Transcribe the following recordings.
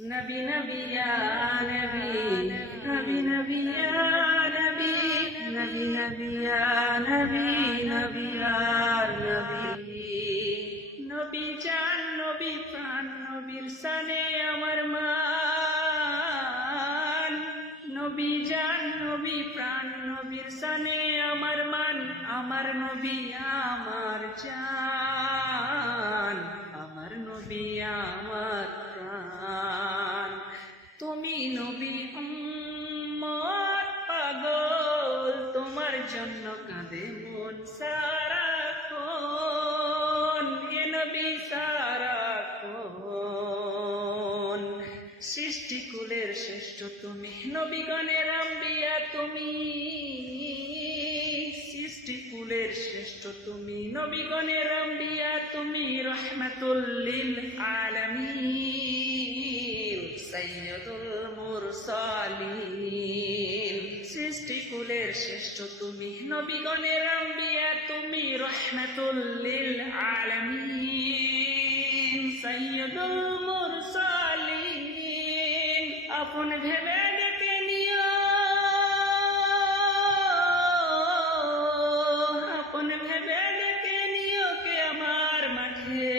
নবী নবী ইয়া নবী, নবী নবী ইয়া নবী, নবী নবী ইয়া নবী, নবী আর নবী। নবী জান নবী প্রাণ, নবীর সানে আমার মান। নবী জান নবী প্রাণ, নবীর সানে আমার মান। আমার নবী আমার জান, আমার নবী আমার প্রাণ। তুমি নবী উম্মত পাগল, তোমার জন্য কাঁদে মন সারাক্ষণ। এ নবী সারাক্ষণ। সৃষ্টিকুলের শ্রেষ্ঠ তুমি, নবীগণের আম্বিয়া তুমি। সৃষ্টিকুলের শ্রেষ্ঠ তুমি, নবীগণের আম্বিয়া তুমি। রহমাতুল লিল আলামিন, সাইয়্যিদুল মুরসালিন। সৃষ্টিকুলের শ্রেষ্ঠ তুমি, নবীগণের আম্বিয়া তুমি। রহমাতুল লিল আলামিন, সাইয়্যিদুল মুরসালিন। আপন ভেবে ডেকে নিও, আপন ভেবে ডেকে নিও কে আমার মাঠে।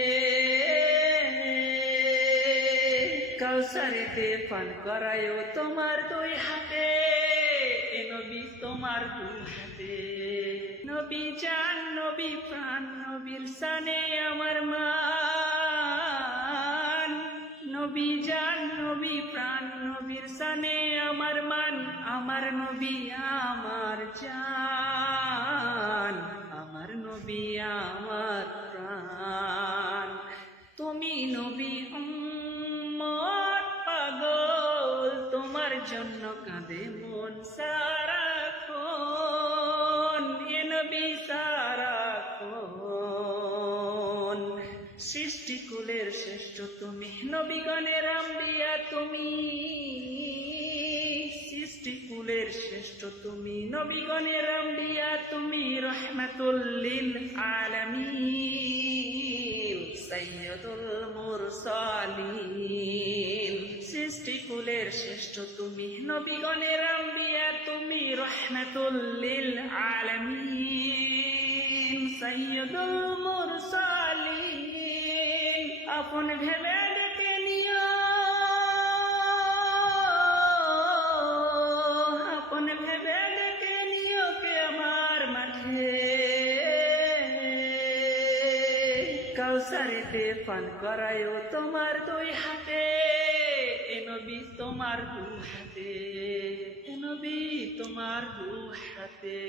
কাউসারেতে পান করায়ও তোমার দুই হাতে। এ নবী তোমার দুই হাতে। নবী জান নবী প্রাণ, নবীর সানে আমার মান। নবী জান নবী প্রাণ, নবীর সানে আমার মান। আমার নবী আমার জান, আমার নবী আমার প্রাণ। তুমি নবী উম্মত পাগল, তোমার জন্য কাঁদে মন সারাক্ষণ। এ নবী সারাক্ষণ। সৃষ্টিকুলের শ্রেষ্ঠ তুমি, নবীগণের আম্বিয়া তুমি। সৃষ্টিকুলের শ্রেষ্ঠ তুমি, নবীগণের আম্বিয়া তুমি। রহমাতুল লিল আলামিন, সাইয়্যিদুল মুরসালিন। সৃষ্টিকুলের শ্রেষ্ঠ তুমি, নবীগণের আম্বিয়া তুমি। রহমাতুল লিল আলামিন, সাইয়্যিদুল মুরসালিন। আপন ভেবে ডেকে নিও, আপন ভেবে ডেকে নিও কে আমার মাঠে। কাউসারেতে পান করায়ও তোমার দুই হাতে। এ নবী তোমার দু হাতে, এ নবী তোমার দু হাতে।